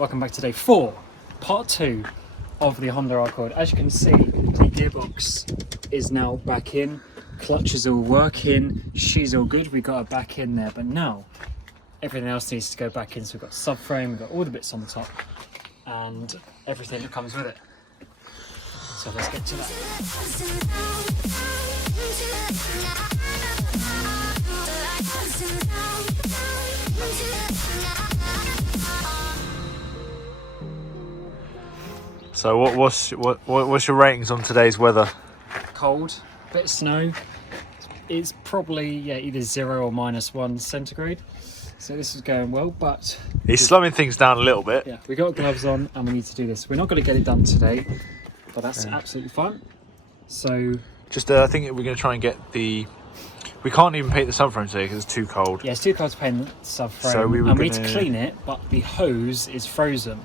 welcome back to day 4, part 2 of the Honda Rcord. As you can see, the gearbox is now back in, clutch is all working, she's all good, we got her back in there, but now everything else needs to go back in. So we've got subframe, we've got all the bits on the top and everything that comes with it. So let's get to that. So what's your ratings on today's weather? Cold, bit of snow. It's probably either 0 or -1 centigrade. So this is going well, but He's slowing things down a little bit. yeah, we got gloves on and we need to do this. We're not going to get it done today, but that's absolutely fine. So just I think we're going to try and get the. We can't even paint the subframe today because it's too cold. yeah, it's too cold to paint the subframe, So we need to clean it, but the hose is frozen.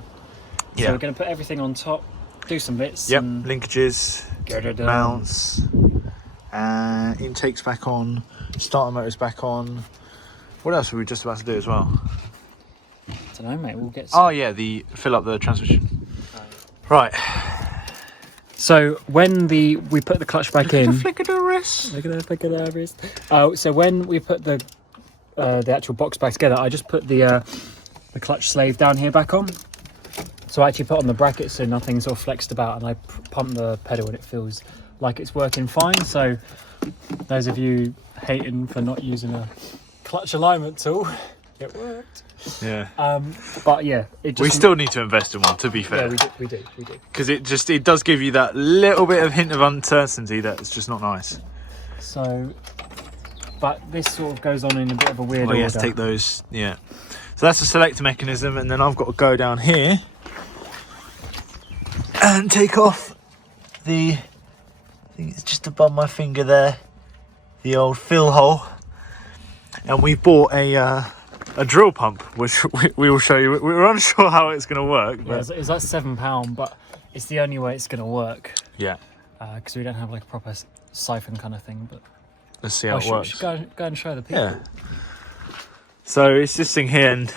So we're going to put everything on top, do some bits. Yep, and linkages, get it done. mounts, intakes back on, starter motors back on. What else were we just about to do as well? I don't know, mate. We'll get some. Oh yeah, fill up the transmission. Right. So when we put the clutch back in, Flick of the wrist. look at that flick of the wrist. So when we put the actual box back together, I just put the clutch slave down here back on. So I actually put on the bracket so nothing's all flexed about, and I pump the pedal and it feels like it's working fine. So those of you hating for not using a clutch alignment tool, it worked. Yeah. But yeah, it just, We still need to invest in one, to be fair. yeah, we do. Because it does give you that little bit of hint of uncertainty that's just not nice. So, but this sort of goes on in a bit of a weird Oh order. yes, take those. Yeah. So that's the selector mechanism, and then I've got to go down here and take off the. I think it's just above my finger there, the old fill hole. And we bought a drill pump, which we will show you. We were unsure how it's going to work. Yeah, it's like £7, but it's the only way it's going to work. Yeah. Because we don't have like a proper siphon kind of thing. But Let's see how it works. Should go and show the people. Yeah. So it's this thing here, and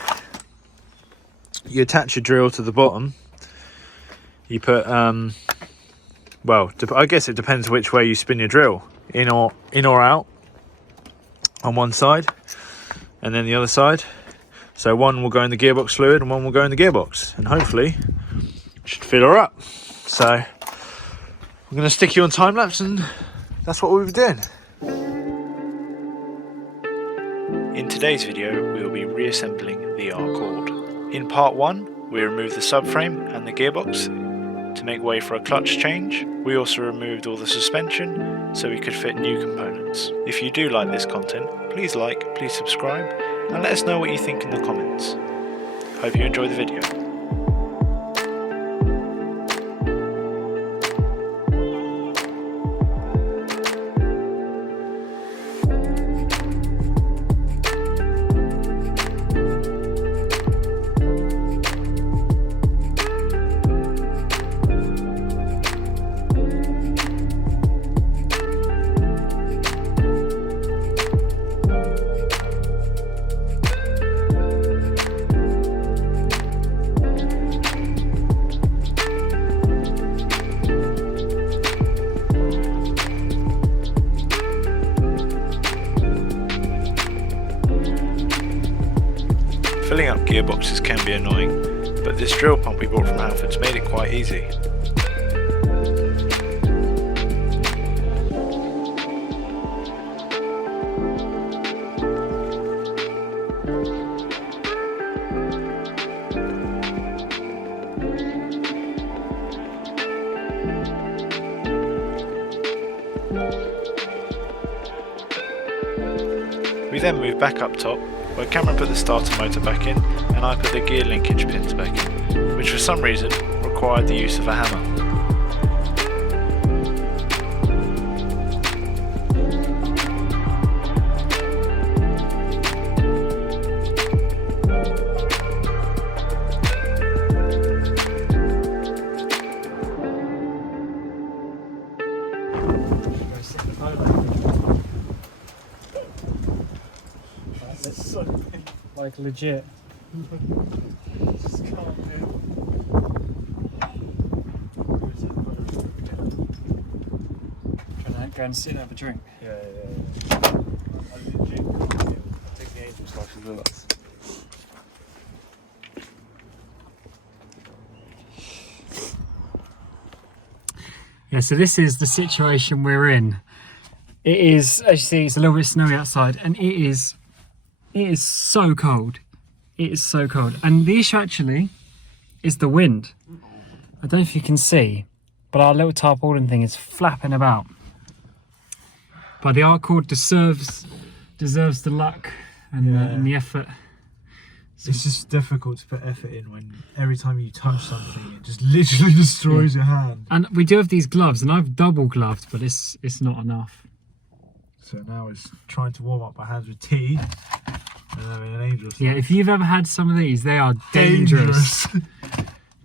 you attach your drill to the bottom. You put, well, I guess it depends which way you spin your drill, in or out, on one side, and then the other side. So one will go in the gearbox fluid, and one will go in the gearbox, and hopefully should fill her up. So I'm going to stick you on time lapse, and that's what we'll be doing. In today's video, we will be reassembling the Rcord. In part 1, we removed the subframe and the gearbox to make way for a clutch change. We also removed all the suspension so we could fit new components. If you do like this content, please like, please subscribe, and let us know what you think in the comments. Hope you enjoy the video. Filling up gearboxes can be annoying, but this drill pump we bought from Halfords made it quite easy. We then moved back up top, where Cameron put the starter motor back in and I put the gear linkage pins back in, which for some reason required the use of a hammer. Like legit. Just can't do it. go and sit and have a drink. Yeah. I'll take the angel slice as well. Yeah, so this is the situation we're in. It is, as you see, it's a little bit snowy outside, and it is so cold. It is so cold. And the issue actually is the wind. I don't know if you can see, but our little tarpaulin thing is flapping about. But the Rcord deserves the luck and the effort. It's just difficult to put effort in when every time you touch something, it just literally destroys your hand. And we do have these gloves, and I've double gloved, but it's not enough. So now it's trying to warm up my hands with tea and having an angel slice. Yeah, if you've ever had some of these, they are dangerous.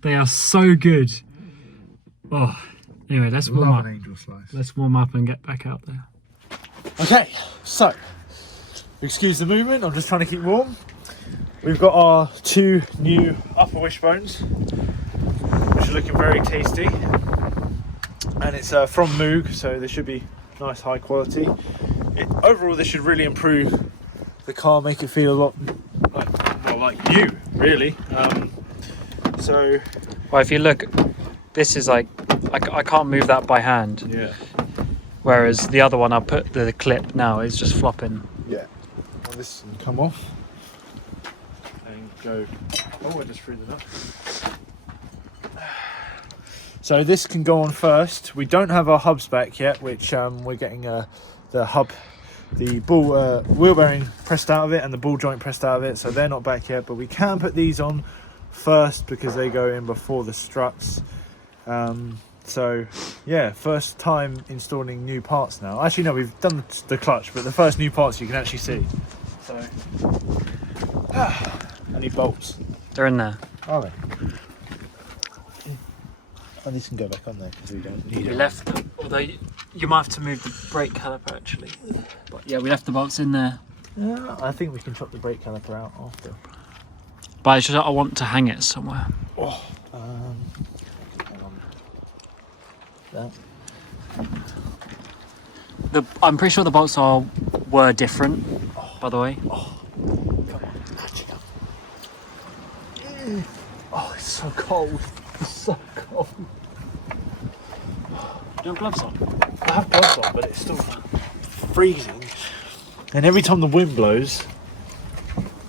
They are so good. Oh, anyway, let's warm up. An angel slice. Let's warm up and get back out there. Okay, so excuse the movement. I'm just trying to keep warm. We've got our 2 new upper wishbones, which are looking very tasty, and it's from Moog, so they should be nice, high quality. Overall, this should really improve the car, make it feel a lot like new, really. So, Well, if you look, this is like I can't move that by hand. yeah. Whereas the other one, I put the clip now, is just flopping. Yeah. Well, this can come off and go. Oh, I just threw the nut. So this can go on first. We don't have our hubs back yet, which we're getting the hub, the ball wheel bearing pressed out of it and the ball joint pressed out of it. So they're not back yet, but we can put these on first because they go in before the struts. So yeah, first time installing new parts now. Actually no, we've done the clutch, but the first new parts you can actually see. So I need bolts. They're in there. Are they? And these can go back on there because we don't need We it. left them, although you might have to move the brake caliper actually. But yeah, we left the bolts in there. Yeah, I think we can chop the brake caliper out after. But it's just I want to hang it somewhere. Oh, hang on. That. I'm pretty sure the bolts were different, by the way. Come on, catch it up. Oh, it's so cold. It's so cold. Do you have gloves on? I have gloves on, but it's still freezing. And every time the wind blows,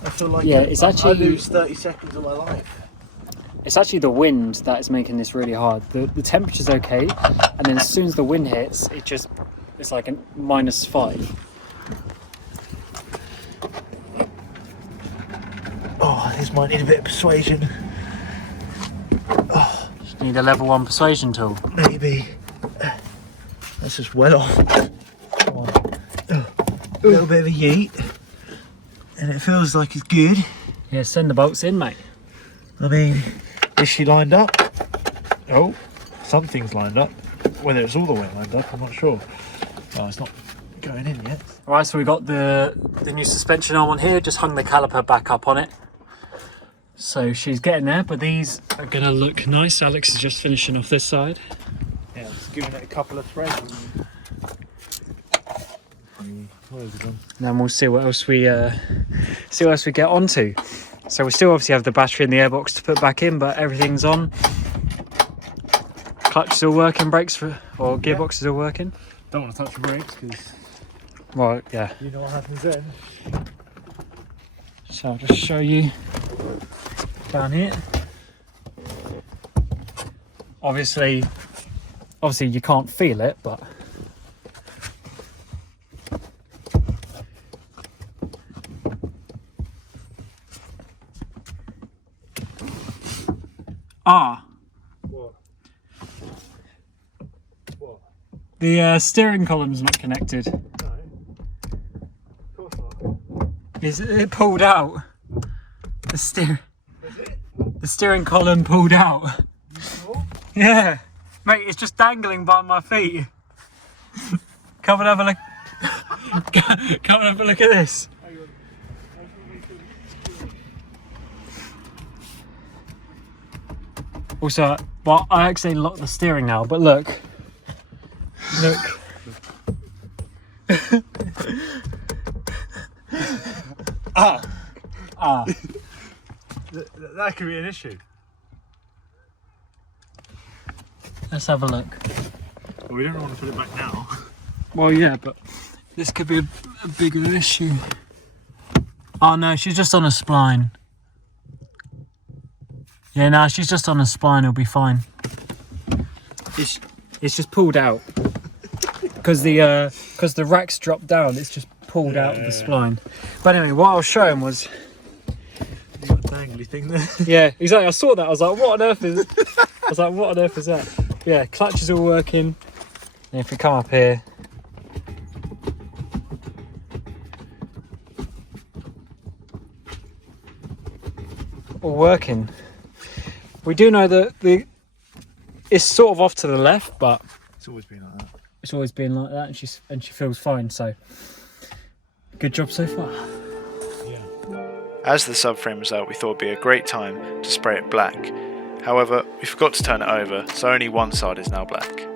I feel like I lose 30 seconds of my life. It's actually the wind that is making this really hard. The temperature's okay, and then as soon as the wind hits, it's like a -5. Oh, this might need a bit of persuasion. Just need a level 1 persuasion tool. Maybe. That's just well off. Come on. A little bit of a yeet. And it feels like it's good. Yeah, send the bolts in, mate. I mean, is she lined up? Oh, something's lined up. Whether it's all the way lined up, I'm not sure. Oh, it's not going in yet. Alright, so we got the new suspension arm on here, just hung the caliper back up on it. So she's getting there, but these are gonna look nice. Alex is just finishing off this side. Yeah, just giving it a couple of threads. Where is it gone? And then we'll see what else we get onto. So we still obviously have the battery and the airbox to put back in, but everything's on. Clutch still working, brakes or gearbox is still working. Don't want to touch the brakes because Right, yeah. you know what happens then. So I'll just show you down here. Obviously you can't feel it, but What? What? the steering column's not connected. No. Of course not. Is it pulled out? The steering column pulled out. Yeah, mate, it's just dangling by my feet. Come and have a look. Come and have a look at this. Also, well, I actually locked the steering now, but look. That could be an issue. Let's have a look. Well, we don't want to put it back now. Well, yeah, but this could be a bigger issue. Oh no, she's just on a spline. Yeah, no, she's just on a spline, it'll be fine. It's just pulled out. Because the rack's dropped down, it's just pulled out of the spline. But anyway, what I was showing was... You got a dangly thing there. Yeah, exactly, I saw that, I was like, what on earth is... I was like, what on earth is that? Yeah, clutch is all working. And if we come up here... all working. We do know that it's sort of off to the left, but It's always been like that. it's always been like that, and she feels fine. So good job so far. Yeah. As the subframe was out, we thought it'd be a great time to spray it black. However, we forgot to turn it over, so only one side is now black.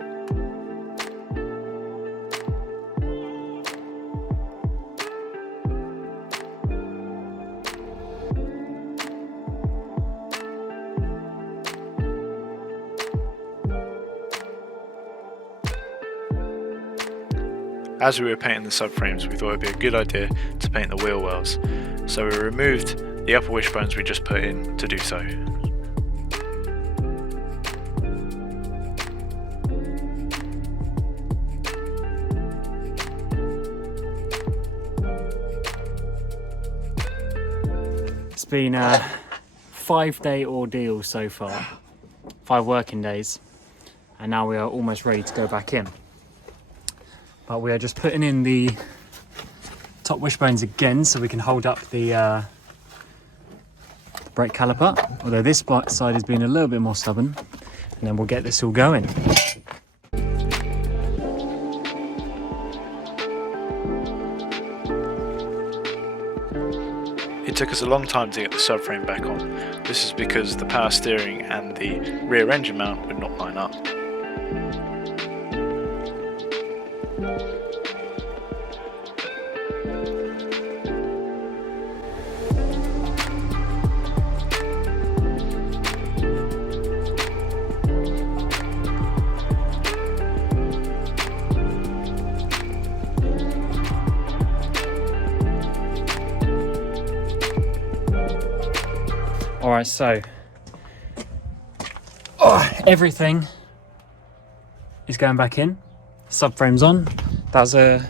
As we were painting the subframes, we thought it would be a good idea to paint the wheel wells, so we removed the upper wishbones we just put in to do so. It's been a 5-day ordeal so far, 5 working days, and now we are almost ready to go back in. But we are just putting in the top wishbones again so we can hold up the brake caliper, although this side has been a little bit more stubborn, and then we'll get this all going. It took us a long time to get the subframe back on. This is because the power steering and the rear engine mount would not line up. Alright, so everything is going back in. Subframe's on. That was a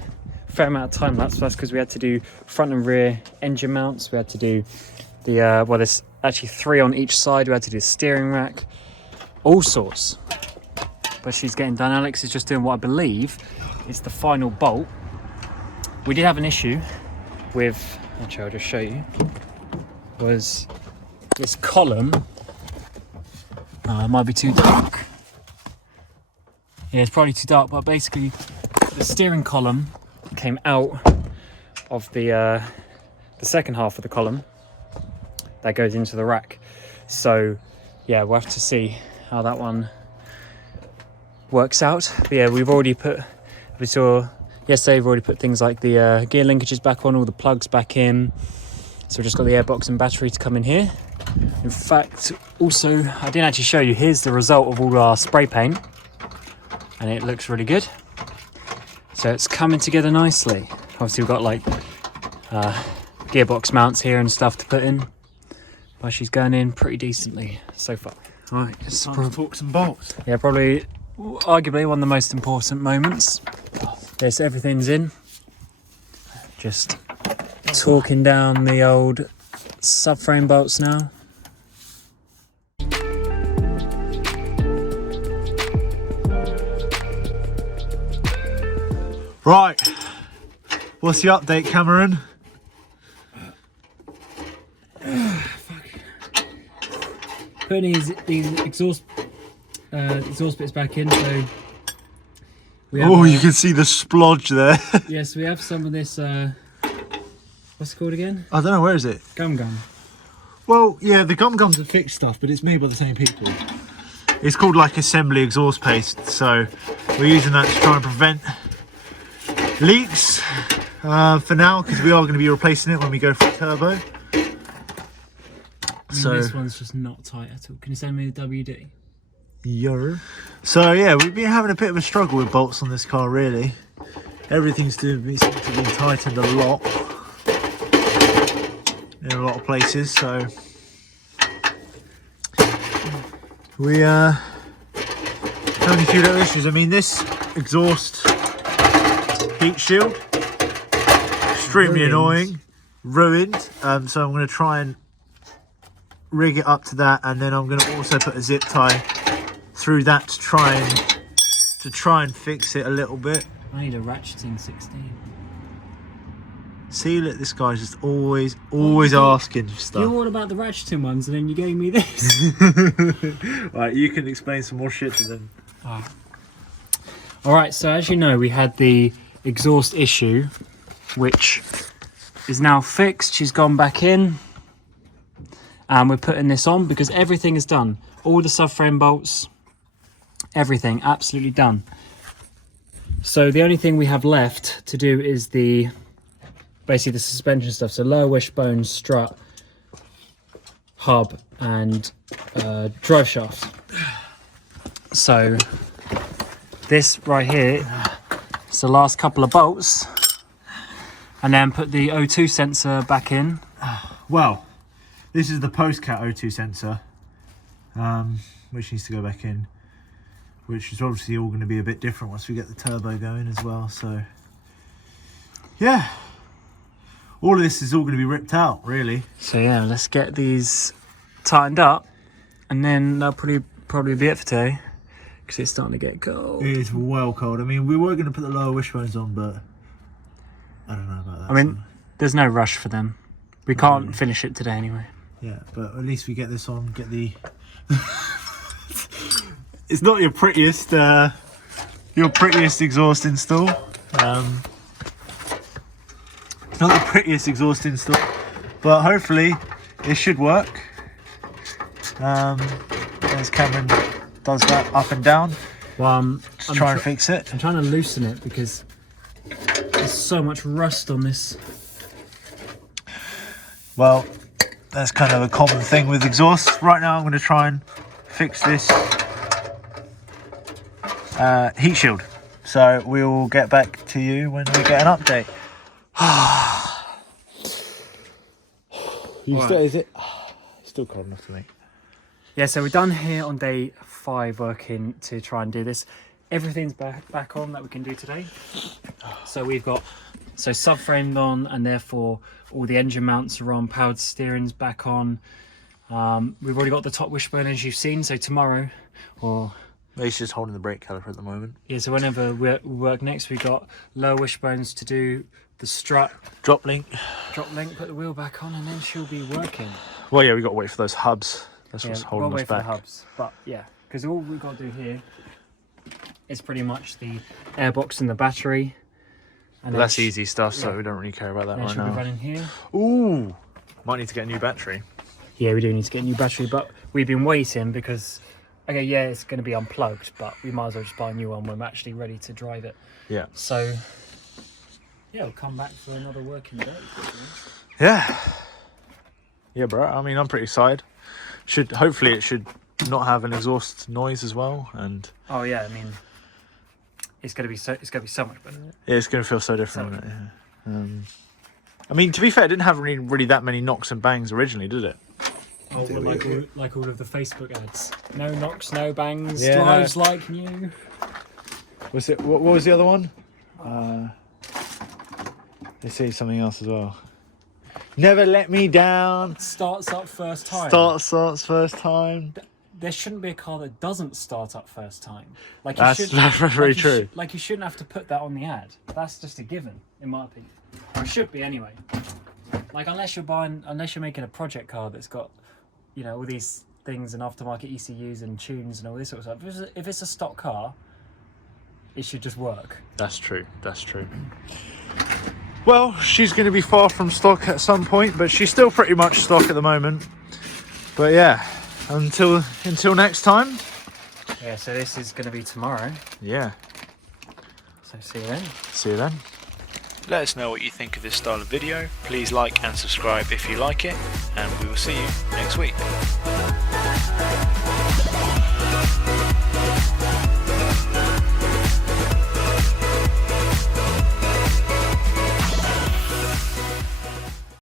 fair amount of time lapse. That's because we had to do front and rear engine mounts. We had to do the well, there's actually 3 on each side. We had to do the steering rack, all sorts. But she's getting done. Alex is just doing what I believe is the final bolt. We did have an issue with, actually I'll just show you, was this column. It might be too dark. Yeah, it's probably too dark, but basically the steering column came out of the second half of the column that goes into the rack. So yeah, we'll have to see how that one works out. But yeah, we saw yesterday, we've already put things like the gear linkages back on, all the plugs back in. So we've just got the airbox and battery to come in here. In fact, also, I didn't actually show you, here's the result of all our spray paint. And it looks really good. So it's coming together nicely. Obviously we've got like gearbox mounts here and stuff to put in. But she's going in pretty decently so far. All right, It's time to talk some bolts. yeah, probably arguably one of the most important moments. Yes, everything's in. Just talking down the old subframe bolts now. Right, what's the update, Cameron? Putting these exhaust bits back in, so we have, You can see the splodge there. yes, we have some of this what's it called again? I don't know, where is it? Gum. Well, yeah, the gums are fixed stuff, but it's made by the same people. It's called like assembly exhaust paste, so we're using that to try and prevent leaks for now, because we are going to be replacing it when we go for turbo. So this one's just not tight at all. Can you send me the WD? Yo. So yeah, we've been having a bit of a struggle with bolts on this car, really. Everything's seems to be tightened a lot in a lot of places, so we having a few little issues. I mean, this exhaust heat shield, extremely annoying, ruined. So I'm going to try and rig it up to that, and then I'm going to also put a zip tie through that to try and fix it a little bit. I need a ratcheting 16. See, look, this guy's just always asking for stuff. You're all about the ratcheting ones, and then you gave me this. Right, you can explain some more shit to them. All right, so as you know, we had the exhaust issue, which is now fixed. She's gone back in, and we're putting this on because everything is done. All the subframe bolts, everything absolutely done. So the only thing we have left to do is basically the suspension stuff. So lower wishbone, strut, hub, and drive shaft. So this right here is the last couple of bolts, and then put the O2 sensor back in. Well, this is the post-cat O2 sensor, which needs to go back in, which is obviously all going to be a bit different once we get the turbo going as well. So yeah, all of this is all going to be ripped out, really. So yeah, let's get these tightened up, and then that'll probably be it for today, because it's starting to get cold. It is well cold. I mean, we were going to put the lower wishbones on, but I don't know about that. I mean, there's no rush for them. We can't finish it today anyway. Yeah, but at least we get this on, get the... It's not your prettiest exhaust install. It's not the prettiest exhaust install, but hopefully it should work. As Cameron does that up and down. Well, I'm try and fix it. I'm trying to loosen it because there's so much rust on this. Well, that's kind of a common thing with exhausts. Right now I'm going to try and fix this heat shield. So we'll get back to you when we get an update. Is it? Still cold enough for me. Yeah, so we're done here on day 5 working to try and do this. Everything's back on that we can do today. So we've got subframed on, and therefore all the engine mounts are on, powered steering's back on. We've already got the top wishbone as you've seen, so tomorrow, or He's just holding the brake caliper at the moment. yeah, so whenever we work next, we've got lower wishbones to do, the strut, Drop link. put the wheel back on, and then she'll be working. Well, yeah, we got to wait for those hubs. That's Yeah, what's we'll holding wait us for the back. hubs, but yeah, because all we've got to do here is pretty much the airbox and the battery. And But that's easy stuff, so yeah. we don't really care about that Then right she'll be now. running here. Ooh, might need to get a new battery. Yeah, we do need to get a new battery, but we've been waiting because, okay, yeah, it's going to be unplugged, but we might as well just buy a new one when we're actually ready to drive it. Yeah. So, yeah, we'll come back for another working day. Yeah. Yeah, bro. I mean, I'm pretty excited. Hopefully it should not have an exhaust noise as well, and Oh yeah, I mean, it's going to be so much better. yeah, it's going to feel so different. Isn't it? Yeah. I mean, to be fair, it didn't have really that many knocks and bangs originally, did it? Oh, well, like all of the Facebook ads. No knocks, no bangs, Yeah, drives like new. Was it? What was the other one? They say something else as well. Never let me down. Starts up first time. Starts first time. There shouldn't be a car that doesn't start up first time. Like That's very true. Like you shouldn't have to put that on the ad. That's just a given, in my opinion. Or it should be anyway. Like unless you're making a project car that's got, you know, all these things and aftermarket ECUs and tunes and all this sort of stuff. If it's a stock car, it should just work. That's true. That's true. Well, she's going to be far from stock at some point, but she's still pretty much stock at the moment. But yeah, until next time. Yeah, so this is going to be tomorrow. Yeah. So see you then. See you then. Let us know what you think of this style of video. Please like and subscribe if you like it, and we will see you next week.